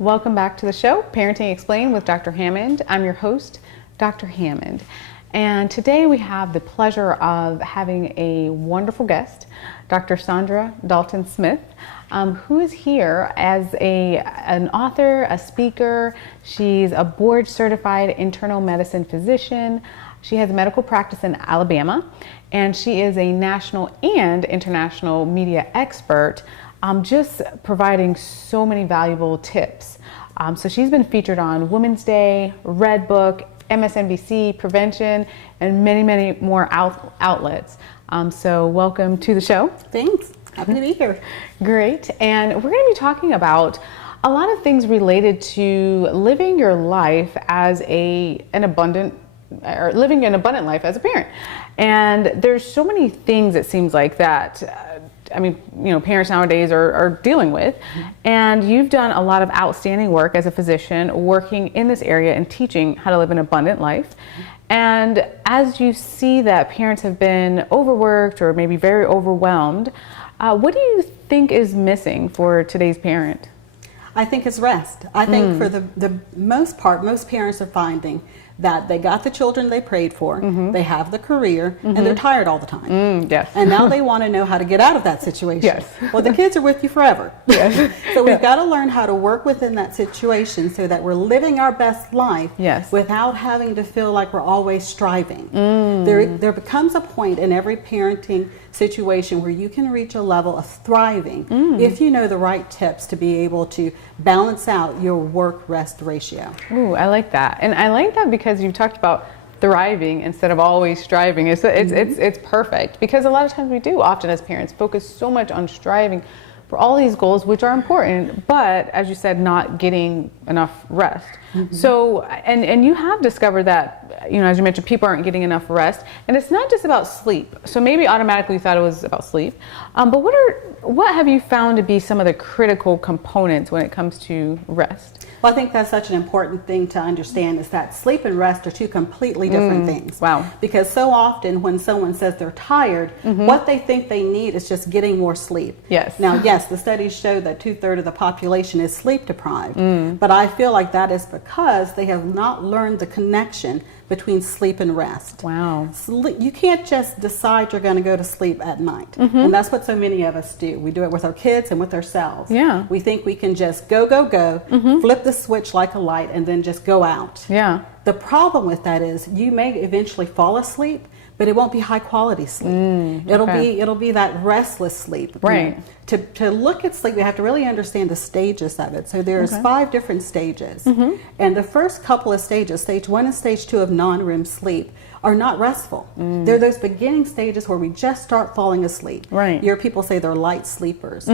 Welcome back to the show, Parenting Explained with Dr. Hammond. I'm your host, Dr. Hammond. And today we have the pleasure of having a wonderful guest, Dr. Saundra Dalton-Smith, who is here as an author, a speaker. She's a board-certified internal medicine physician. She has a medical practice in Alabama, and she is a national and international media expert, just providing so many valuable tips. So she's been featured on Women's Day, Redbook, MSNBC, Prevention, and many, many more outlets. So welcome to the show. Thanks. Happy to be here. Great. And we're going to be talking about a lot of things related to living your life as living an abundant life as a parent. And there's so many things, it seems like, that parents nowadays are dealing with. And you've done a lot of outstanding work as a physician working in this area and teaching how to live an abundant life. And as you see that parents have been overworked or maybe very overwhelmed, what do you think is missing for today's parent? I think it's rest. I think for the most part, most parents are finding that they got the children they prayed for, they have the career, and they're tired all the time. Yes. And now they want to know how to get out of that situation. Yes. Well, the kids are with you forever. Yes. So we've got to learn how to work within that situation so that we're living our best life without having to feel like we're always striving. There becomes a point in every parenting situation where you can reach a level of thriving if you know the right tips to be able to balance out your work-rest ratio. Ooh, I like that. And I like that because you talked about thriving instead of always striving. It's perfect, because a lot of times we do often as parents focus so much on striving for all these goals, which are important, but as you said, not getting enough rest. So, and you have discovered that, as you mentioned, people aren't getting enough rest, and it's not just about sleep. So maybe automatically you thought it was about sleep, but what have you found to be some of the critical components when it comes to rest? Well, I think that's such an important thing to understand, is that sleep and rest are two completely different things. Wow. Because so often when someone says they're tired, what they think they need is just getting more sleep. Yes. Now, yes, the studies show that 2/3 of the population is sleep deprived, but I feel like that is because they have not learned the connection between sleep and rest. Wow. You can't just decide you're going to go to sleep at night. And that's what so many of us do. We do it with our kids and with ourselves. Yeah. We think we can just go, flip the switch like a light, and then just go out. Yeah. The problem with that is you may eventually fall asleep, but it won't be high quality sleep. It'll be that restless sleep. Right. To look at sleep, we have to really understand the stages of it. So there's 5 different stages. And the first couple of stages, stage 1 and stage 2 of non-REM sleep, are not restful. They're those beginning stages where we just start falling asleep. Right. You hear people say they're light sleepers.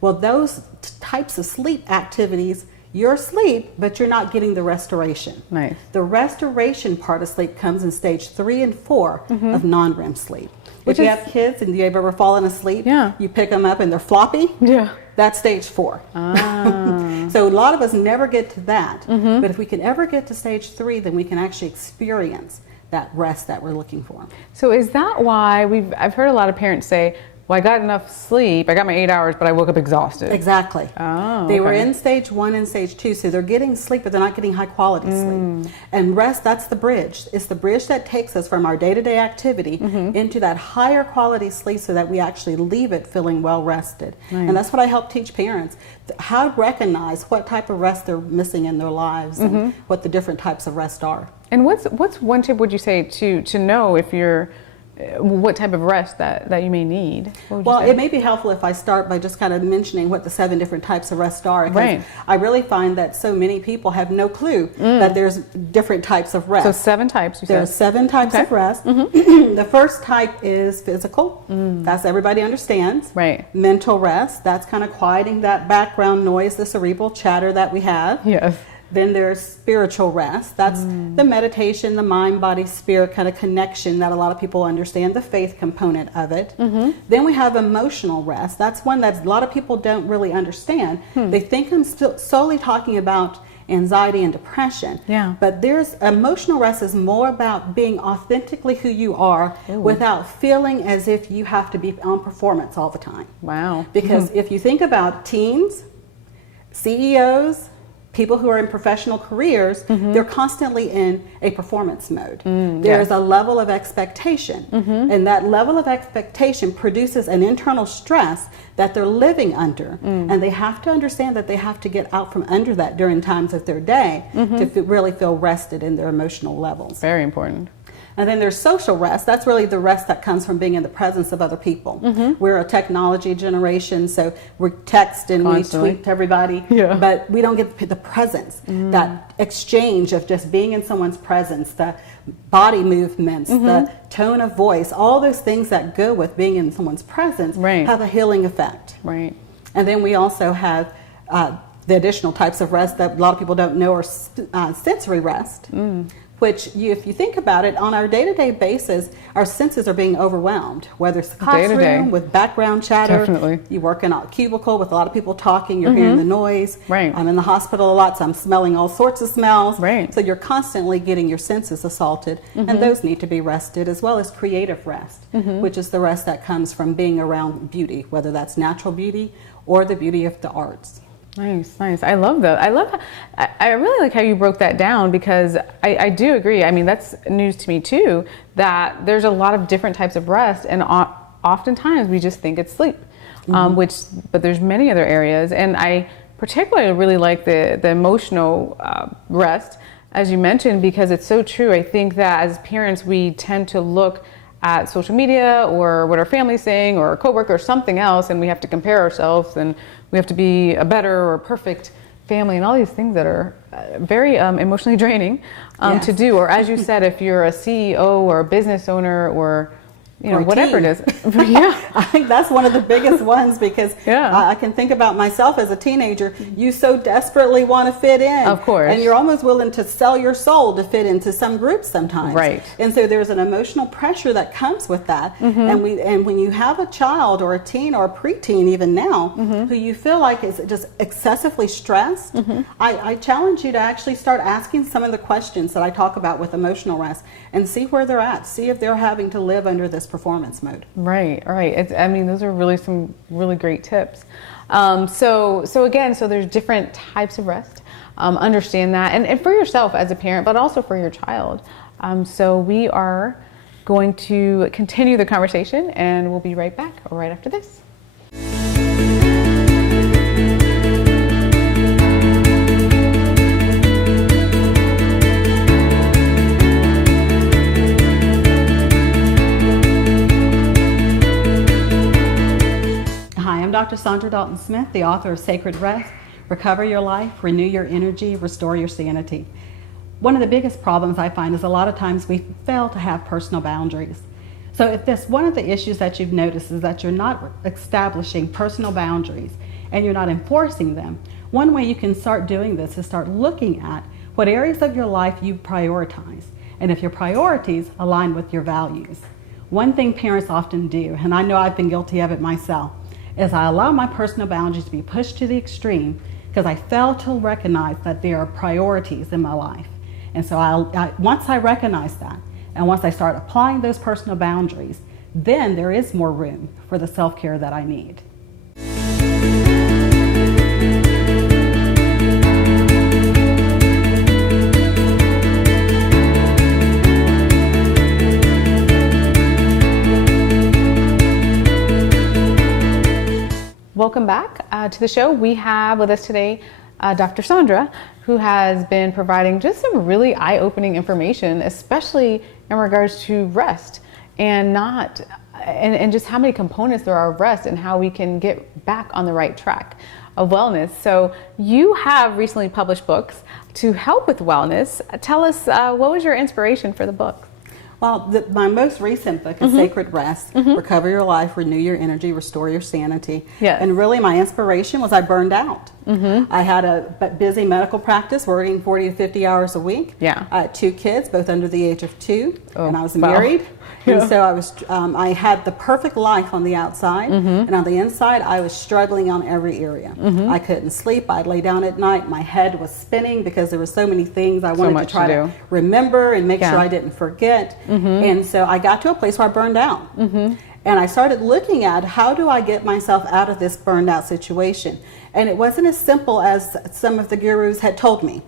Well, those types of sleep activities, you're asleep, but you're not getting the restoration. Nice. The restoration part of sleep comes in stage 3 and 4 of non-REM sleep. If you have kids and you've ever fallen asleep, you pick them up and they're floppy, that's stage 4. So a lot of us never get to that. But if we can ever get to stage 3, then we can actually experience that rest that we're looking for. So is that why I've heard a lot of parents say, well, I got enough sleep, I got my 8 hours, but I woke up exhausted. Exactly. Oh, They were in stage 1 and stage 2, so they're getting sleep, but they're not getting high quality sleep. And rest, that's the bridge. It's the bridge that takes us from our day-to-day activity into that higher quality sleep so that we actually leave it feeling well rested. Nice. And that's what I help teach parents, how to recognize what type of rest they're missing in their lives and what the different types of rest are. And what's one tip would you say to know if you're what type of rest that you may need? Well, it may be helpful if I start by just kind of mentioning what the 7 different types of rest are. Right. I really find that so many people have no clue that there's different types of rest. So 7 types, you said? There's 7 types of rest. The first type is physical. That's everybody understands. Right. Mental rest. That's kind of quieting that background noise, the cerebral chatter that we have. Yes. Then there's spiritual rest. That's the meditation, the mind, body, spirit kind of connection that a lot of people understand, the faith component of it. Then we have emotional rest. That's one that a lot of people don't really understand. They think I'm solely talking about anxiety and depression. Yeah. But there's emotional rest is more about being authentically who you are without feeling as if you have to be on performance all the time. Wow. Because if you think about teens, CEOs, people who are in professional careers, they're constantly in a performance mode. There's Yes. a level of expectation, and that level of expectation produces an internal stress that they're living under, and they have to understand that they have to get out from under that during times of their day to really feel rested in their emotional levels. Very important. And then there's social rest. That's really the rest that comes from being in the presence of other people. We're a technology generation, so we text and Constantly. we tweet to everybody, Yeah. but we don't get the presence, that exchange of just being in someone's presence, the body movements, the tone of voice, all those things that go with being in someone's presence Right. have a healing effect. Right. And then we also have the additional types of rest that a lot of people don't know are sensory rest, which if you think about it, on our day-to-day basis, our senses are being overwhelmed, whether it's the classroom Day-to-day. with background chatter. Definitely. You work in a cubicle with a lot of people talking, you're hearing the noise. Right. I'm in the hospital a lot, so I'm smelling all sorts of smells. Right. So you're constantly getting your senses assaulted, and those need to be rested, as well as creative rest, which is the rest that comes from being around beauty, whether that's natural beauty or the beauty of the arts. Nice, nice. I love that. I really like how you broke that down, because I do agree. I mean, that's news to me too, that there's a lot of different types of rest, and oftentimes we just think it's sleep, but there's many other areas. And I particularly really like the emotional rest, as you mentioned, because it's so true. I think that as parents, we tend to look at social media or what our family's saying or a coworker or something else, and we have to compare ourselves, and we have to be a better or perfect family, and all these things that are very emotionally draining Yes. to do. Or as you said, if you're a CEO or a business owner or Or a whatever teen. it is. Yeah. I think that's one of the biggest ones, because Yeah. I can think about myself as a teenager. You so desperately want to fit in. Of course. And you're almost willing to sell your soul to fit into some groups sometimes. Right. And so there's an emotional pressure that comes with that. And when you have a child or a teen or a preteen even now, who you feel like is just excessively stressed, I challenge you to actually start asking some of the questions that I talk about with emotional rest, and see where they're at. See if they're having to live under this performance mode. Right. I mean, those are really some really great tips. So there's different types of rest. Understand that, and for yourself as a parent, but also for your child. So we are going to continue the conversation, and we'll be right back right after this. Dr. Saundra Dalton-Smith, the author of Sacred Rest, Recover Your Life, Renew Your Energy, Restore Your Sanity. One of the biggest problems I find is a lot of times we fail to have personal boundaries. So if this one of the issues that you've noticed is that you're not establishing personal boundaries and you're not enforcing them, one way you can start doing this is start looking at what areas of your life you prioritize, and if your priorities align with your values. One thing parents often do, and I know I've been guilty of it myself, is I allow my personal boundaries to be pushed to the extreme because I fail to recognize that there are priorities in my life. And so once I recognize that, and once I start applying those personal boundaries, then there is more room for the self-care that I need. Welcome back to the show. We have with us today Dr. Saundra, who has been providing just some really eye-opening information, especially in regards to rest and just how many components there are of rest and how we can get back on the right track of wellness. So you have recently published books to help with wellness. Tell us, what was your inspiration for the book? Well, my most recent book is Sacred Rest, Recover Your Life, Renew Your Energy, Restore Your Sanity. Yes. And really my inspiration was I burned out. I had a busy medical practice, working 40 to 50 hours a week. Yeah. I had 2 kids, both under the age of 2, and I was wow. married. Yeah. And so I had the perfect life on the outside, and on the inside I was struggling on every area. I couldn't sleep. I'd lay down at night. My head was spinning because there were so many things I wanted to try to remember and make sure I didn't forget. And so I got to a place where I burned out. And I started looking at, how do I get myself out of this burned out situation? And it wasn't as simple as some of the gurus had told me.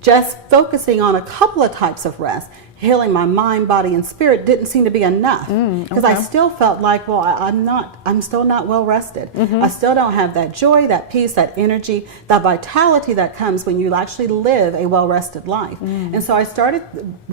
Just focusing on a couple of types of rest, healing my mind, body, and spirit didn't seem to be enough, because I still felt like, well, I'm still not well rested. I still don't have that joy, that peace, that energy, that vitality that comes when you actually live a well-rested life. And so I started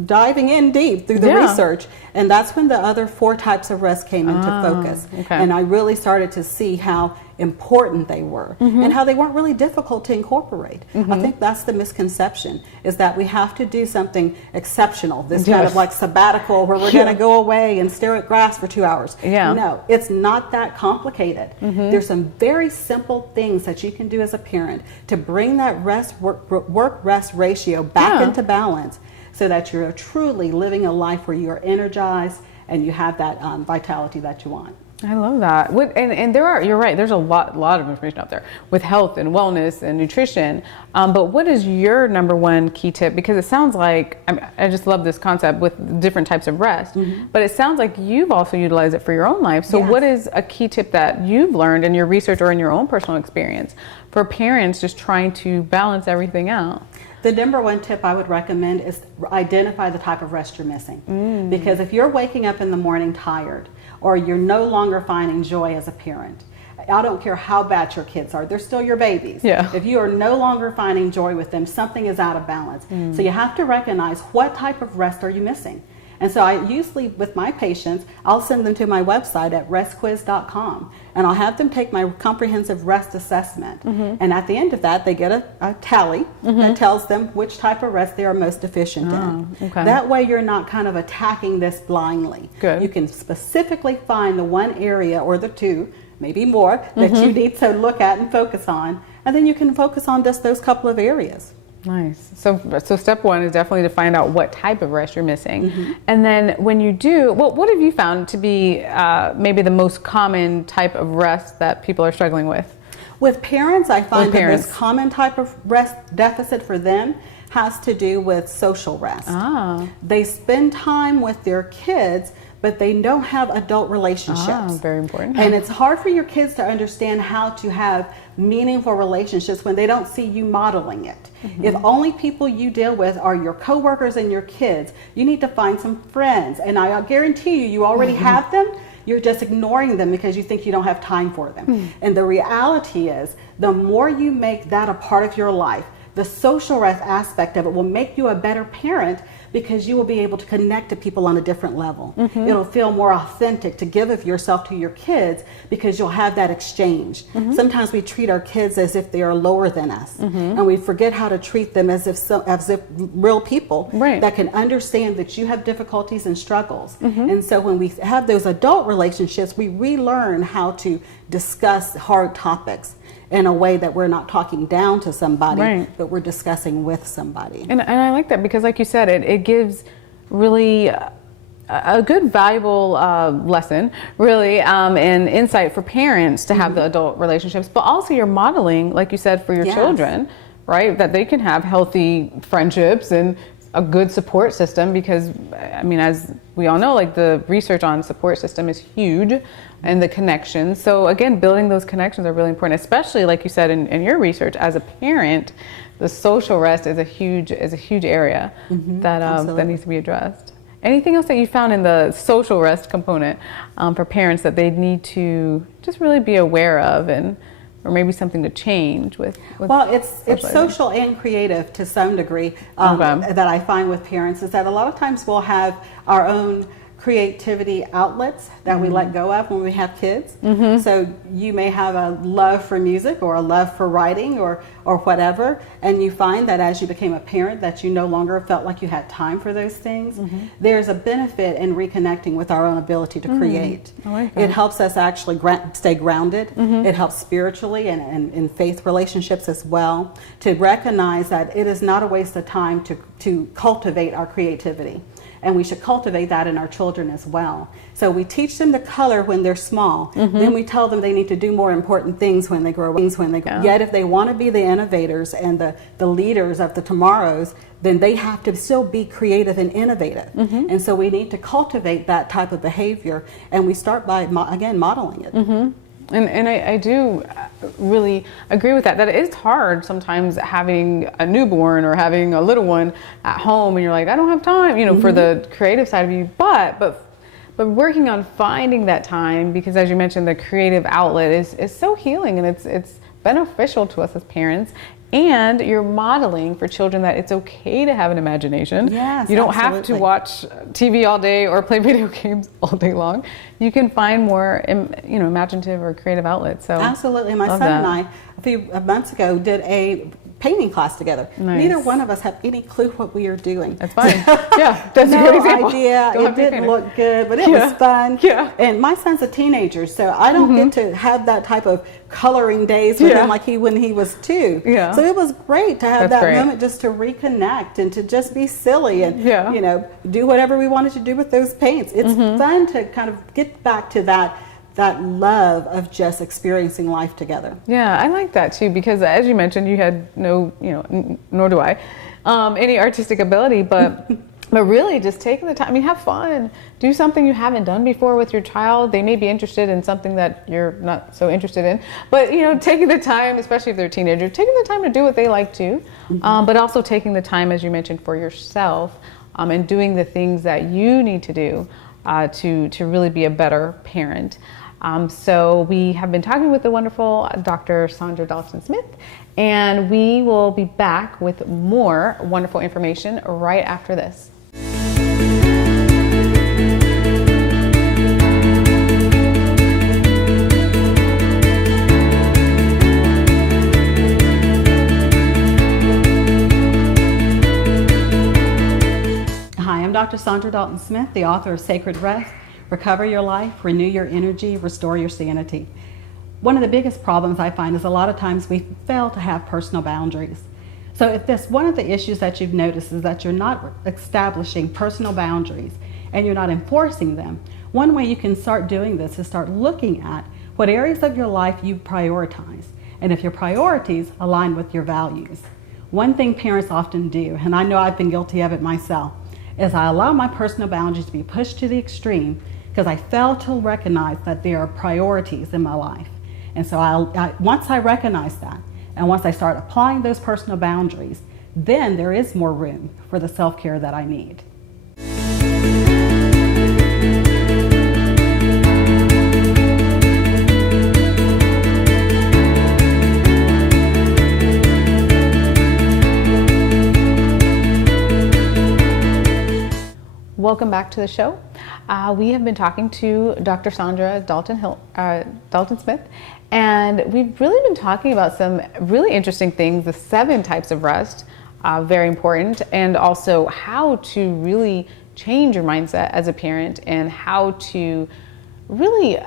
diving in deep through the research, and that's when the other 4 types of rest came into focus. And I really started to see how important they were, and how they weren't really difficult to incorporate. I think that's the misconception, is that we have to do something exceptional, this kind of like sabbatical where we're going to go away and stare at grass for 2 hours. No, it's not that complicated. There's some very simple things that you can do as a parent to bring that work-rest ratio back into balance, so that you're truly living a life where you are energized and you have that vitality that you want. I love that. And you're right, there's a lot of information out there with health and wellness and nutrition. But what is your number one key tip? Because it sounds like, I just love this concept with different types of rest, but it sounds like you've also utilized it for your own life. So what is a key tip that you've learned in your research or in your own personal experience for parents just trying to balance everything out? The number one tip I would recommend is identify the type of rest you're missing. Because if you're waking up in the morning tired, or you're no longer finding joy as a parent, I don't care how bad your kids are, they're still your babies. If you are no longer finding joy with them, something is out of balance. So you have to recognize, what type of rest are you missing? And so I usually, with my patients, I'll send them to my website at restquiz.com, and I'll have them take my comprehensive rest assessment. And at the end of that, they get a tally that tells them which type of rest they are most deficient in. That way you're not kind of attacking this blindly. You can specifically find the one area or the 2, maybe more, that you need to look at and focus on, and then you can focus on just those couple of areas. Nice. So step 1 is definitely to find out what type of rest you're missing. And then when you do, what have you found to be maybe the most common type of rest that people are struggling with? With parents, I find the most common type of rest deficit for them has to do with social rest. They spend time with their kids, but they don't have adult relationships. Very important. And it's hard for your kids to understand how to have meaningful relationships when they don't see you modeling it. If only people you deal with are your coworkers and your kids, you need to find some friends. And I guarantee you already have them. You're just ignoring them because you think you don't have time for them. And the reality is, the more you make that a part of your life, the social rest aspect of it will make you a better parent, because you will be able to connect to people on a different level. It'll feel more authentic to give of yourself to your kids, because you'll have that exchange. Sometimes we treat our kids as if they are lower than us, and we forget how to treat them as if real people that can understand that you have difficulties and struggles. And so when we have those adult relationships, we relearn how to discuss hard topics in a way that we're not talking down to somebody, but we're discussing with somebody. And I like that, because like you said, it gives really a good valuable lesson, really, and insight for parents to have the adult relationships, but also you're modeling, like you said, for your children, right? That they can have healthy friendships and a good support system, because I mean, as we all know, like, the research on support system is huge, and the connections. So again, building those connections are really important, especially like you said in your research as a parent. The social rest is a huge area that needs to be addressed. Anything else that you found in the social rest component for parents that they need to just really be aware of, or maybe something to change with well, it's social and creative to some degree that I find with parents, is that a lot of times we'll have our own creativity outlets that we let go of when we have kids. So you may have a love for music or a love for writing or whatever, and you find that as you became a parent that you no longer felt like you had time for those things. There's a benefit in reconnecting with our own ability to create. It helps us actually stay grounded. It helps spiritually and in faith relationships as well, to recognize that it is not a waste of time to cultivate our creativity. And we should cultivate that in our children as well. So we teach them to color when they're small. Then we tell them they need to do more important things when they grow up. Yet if they want to be the innovators and the leaders of the tomorrows, then they have to still be creative and innovative. And so we need to cultivate that type of behavior, and we start by, again, modeling it. And I do really agree with that it's hard sometimes having a newborn or having a little one at home, and you're like, I don't have time, you know, for the creative side of you, but working on finding that time, because as you mentioned, the creative outlet is so healing, and it's beneficial to us as parents. And you're modeling for children that it's okay to have an imagination. Yes, you don't absolutely. have to watch TV all day or play video games all day long. You can find more, you know, imaginative or creative outlets. So absolutely. My son and I, a few months ago, did a painting class together. Nice. Neither one of us have any clue what we are doing. That's fine. Yeah, that's a good example. Idea. It didn't look good, but it was fun. Yeah. And my son's a teenager, so I don't get to have that type of coloring days with him like when he was 2. Yeah. So it was great to have That's that great. moment just to reconnect and to just be silly and Yeah. you know, do whatever we wanted to do with those paints. It's fun to kind of get back to that love of just experiencing life together. Yeah, I like that too, because as you mentioned, you had no, you know, nor do I, any artistic ability, but really just taking the time, I mean, have fun, do something you haven't done before with your child. They may be interested in something that you're not so interested in, but you know, taking the time, especially if they're a teenager, taking the time to do what they like to, but also taking the time, as you mentioned, for yourself, and doing the things that you need to do to really be a better parent. So we have been talking with the wonderful Dr. Saundra Dalton-Smith, and we will be back with more wonderful information right after this. Hi, I'm Dr. Saundra Dalton-Smith, the author of Sacred Rest, Recover Your Life, Renew Your Energy, Restore Your Sanity. One of the biggest problems I find is a lot of times we fail to have personal boundaries. So if this one of the issues that you've noticed is that you're not establishing personal boundaries and you're not enforcing them, one way you can start doing this is start looking at what areas of your life you prioritize, and if your priorities align with your values. One thing parents often do, and I know I've been guilty of it myself, is I allow my personal boundaries to be pushed to the extreme because I fail to recognize that there are priorities in my life. And so once I recognize that, and once I start applying those personal boundaries, then there is more room for the self-care that I need. Welcome back to the show. We have been talking to Dr. Saundra Dalton-Smith, and we've really been talking about some really interesting things, the 7 types of rest, very important, and also how to really change your mindset as a parent and how to really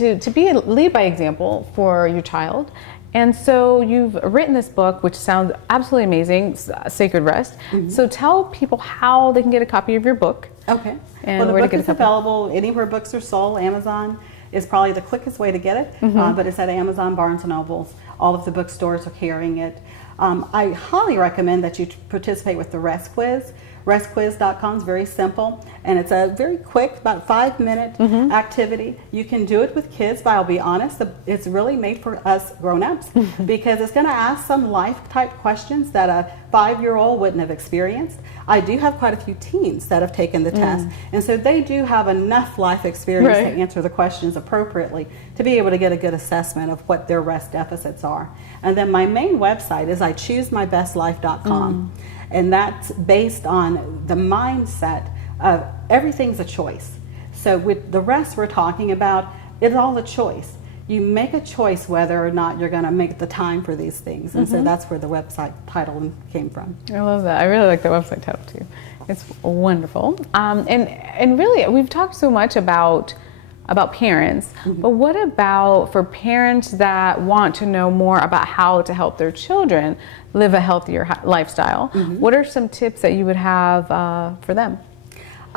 lead by example for your child. And so you've written this book, which sounds absolutely amazing, Sacred Rest. So tell people how they can get a copy of your book. Okay. And well, the where to book get is a copy. available anywhere books are sold. Amazon is probably the quickest way to get it, but it's at Amazon, Barnes & Nobles. All of the bookstores are carrying it. I highly recommend that you participate with the Rest Quiz. RestQuiz.com is very simple, and it's a very quick, about 5-minute activity. You can do it with kids, but I'll be honest, it's really made for us grown-ups because it's going to ask some life-type questions that a 5-year-old wouldn't have experienced. I do have quite a few teens that have taken the test, and so they do have enough life experience to answer the questions appropriately to be able to get a good assessment of what their rest deficits are. And then my main website is iChooseMyBestLife.com. And that's based on the mindset of everything's a choice. So with the rest we're talking about, it's all a choice. You make a choice whether or not you're going to make the time for these things. And so that's where the website title came from. I love that. I really like the website title too. It's wonderful. And really, we've talked so much about parents, but what about for parents that want to know more about how to help their children live a healthier lifestyle? What are some tips that you would have for them?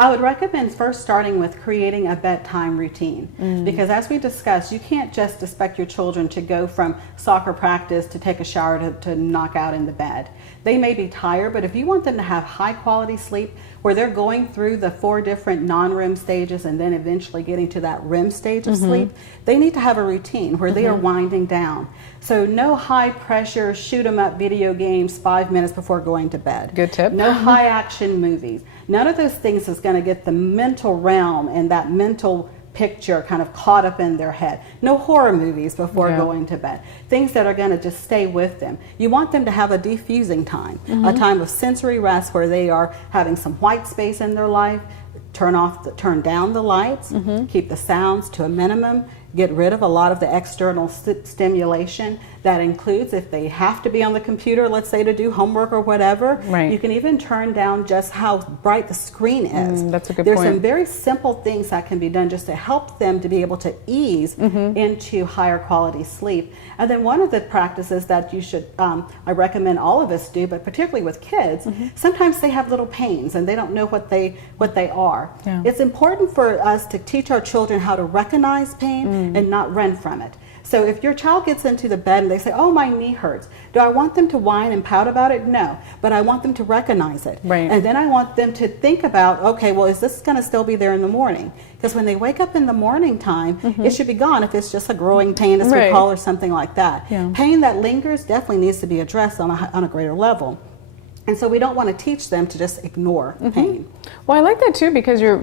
I would recommend first starting with creating a bedtime routine, because as we discussed, you can't just expect your children to go from soccer practice to take a shower to knock out in the bed. They may be tired, but if you want them to have high quality sleep where they're going through the 4 different non-REM stages and then eventually getting to that REM stage of sleep, they need to have a routine where they are winding down. So no high pressure shoot 'em up video games 5 minutes before going to bed. Good tip. No high action movies. None of those things is going to get the mental realm and that mental picture kind of caught up in their head. No horror movies before going to bed. Things that are going to just stay with them. You want them to have a defusing time, a time of sensory rest where they are having some white space in their life. Turn down the lights, keep the sounds to a minimum, get rid of a lot of the external stimulation. That includes if they have to be on the computer, let's say to do homework or whatever, you can even turn down just how bright the screen is. That's a good There's point. some very simple things that can be done just to help them to be able to ease into higher quality sleep. And then one of the practices that you should, I recommend all of us do, but particularly with kids, sometimes they have little pains and they don't know what they are. It's important for us to teach our children how to recognize pain and not run from it. So if your child gets into the bed and they say, oh, my knee hurts, do I want them to whine and pout about it? No, but I want them to recognize it. And then I want them to think about, okay, well, is this going to still be there in the morning? Because when they wake up in the morning time, it should be gone if it's just a growing pain, as we call, or something like that. Pain that lingers definitely needs to be addressed on a greater level. And so we don't want to teach them to just ignore pain. Well, I like that too, because you're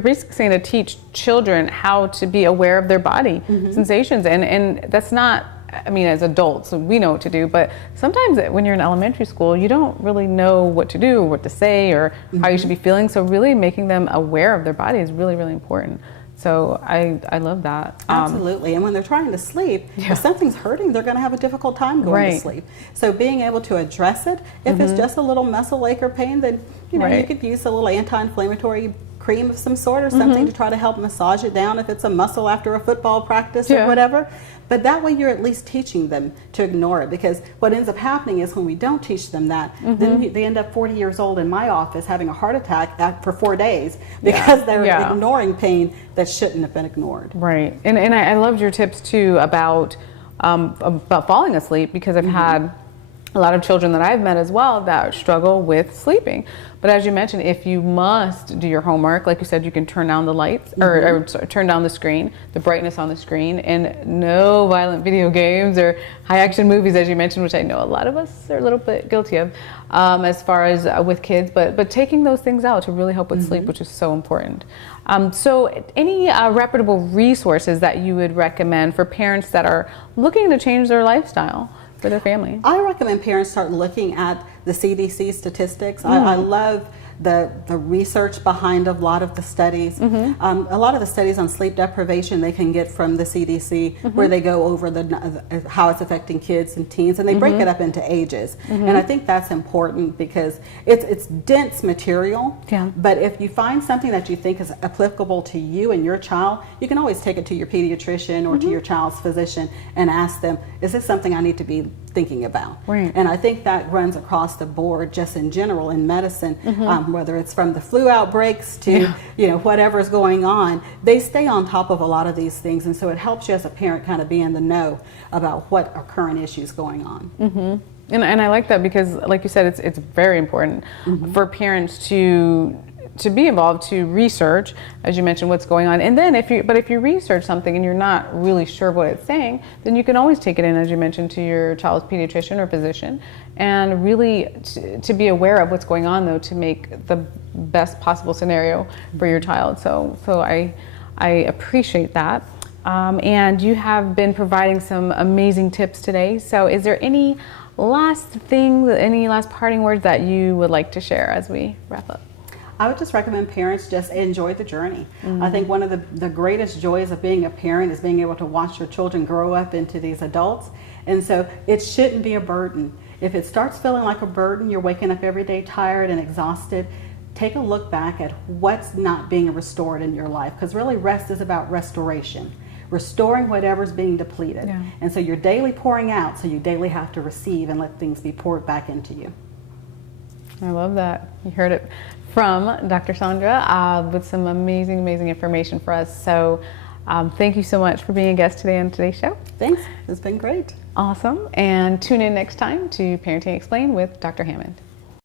basically saying to teach children how to be aware of their body sensations, and that's not, I mean, as adults we know what to do, but sometimes when you're in elementary school you don't really know what to do, what to say, or how you should be feeling. So really making them aware of their body is really, really important. So I love that. Absolutely. And when they're trying to sleep, if something's hurting, they're going to have a difficult time going to sleep. So being able to address it, if it's just a little muscle ache or pain, then you could use a little anti-inflammatory cream of some sort or something to try to help massage it down if it's a muscle after a football practice or whatever. But that way you're at least teaching them to ignore it, because what ends up happening is when we don't teach them that, then they end up 40 years old in my office having a heart attack for 4 days because they're ignoring pain that shouldn't have been ignored. Right. And I loved your tips too about falling asleep, because I've had a lot of children that I've met as well that struggle with sleeping. But as you mentioned, if you must do your homework, like you said, you can turn down the lights or turn down the screen, the brightness on the screen, and no violent video games or high action movies, as you mentioned, which I know a lot of us are a little bit guilty of as far as with kids, but taking those things out to really help with sleep, which is so important. So any reputable resources that you would recommend for parents that are looking to change their lifestyle for their family? I recommend parents start looking at the CDC statistics. I love the research behind a lot of the studies. A lot of the studies on sleep deprivation they can get from the CDC, where they go over how it's affecting kids and teens, and they break it up into ages. And I think that's important because it's dense material. But if you find something that you think is applicable to you and your child, you can always take it to your pediatrician or to your child's physician and ask them, is this something I need to be thinking about? And I think that runs across the board just in general in medicine, whether it's from the flu outbreaks to whatever's going on. They stay on top of a lot of these things, and so it helps you as a parent kind of be in the know about what are current issues going on. And I like that, because like you said, it's very important for parents to be involved, to research, as you mentioned, what's going on. And then if you research something and you're not really sure what it's saying, then you can always take it in, as you mentioned, to your child's pediatrician or physician, and really to be aware of what's going on, though, to make the best possible scenario for your child. So I appreciate that. And you have been providing some amazing tips today. So is there any last thing, any last parting words that you would like to share as we wrap up? I would just recommend parents just enjoy the journey. I think one of the greatest joys of being a parent is being able to watch your children grow up into these adults. And so it shouldn't be a burden. If it starts feeling like a burden, you're waking up every day tired and exhausted, take a look back at what's not being restored in your life. Because really rest is about restoration. Restoring whatever's being depleted. And so you're daily pouring out, so you daily have to receive and let things be poured back into you. I love that. You heard it from Dr. Saundra with some amazing, amazing information for us. So thank you so much for being a guest today on today's show. Thanks. It's been great. Awesome. And tune in next time to Parenting Explained with Dr. Hammond.